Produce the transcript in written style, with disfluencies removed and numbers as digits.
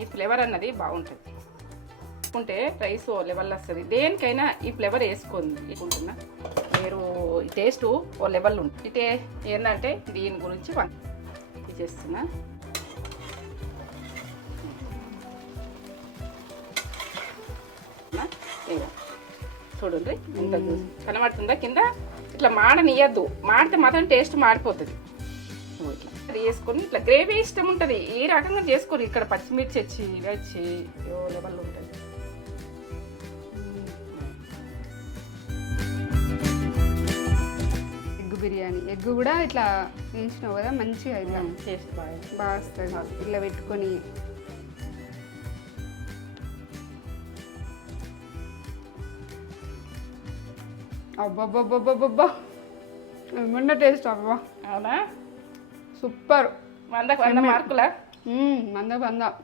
ఈ ఫ్లేవర్ అన్నది బాగుంటుంది. ఉంటే రైస్ ఓ లెవెల్ వస్తుంది. దేనికైనా ఈ ఫ్లేవర్ వేసుకుంది అనుకుంటున్నా. మీరు టేస్ట్ ఓ లెవెల్ ఉంటుంది. ఇటే ఏంటంటే దీని గురించి ఇది చేస్తున్నా. చూడండి ఇంత కనబడుతుందా కింద. ఇట్లా మాడనియద్దు, మాడితే మాత్రం టేస్ట్ మాడిపోతుంది. ఇట్లా అది వేసుకొని ఇట్లా గ్రేవీ ఇష్టం ఉంటుంది ఈ రకంగా చేసుకోరు. ఇక్కడ పచ్చిమిర్చి వచ్చి ఇవి వచ్చి ఏవో లెవెల్ ఉంటుంది. ఎగ్ బిర్యానీ ఎగ్ కూడా ఇట్లా వేయించినావు కదా మంచిగా ఇట్లా టేస్ట్ బాగా వస్తుంది. ఇట్లా పెట్టుకొని అబ్బబ్బబ్బబ్బబ్బా ఏమన్నా టేస్ట్ అబ్బా. అవునా? సూపర్. 100కు 100 మార్కులా? 100కు 100.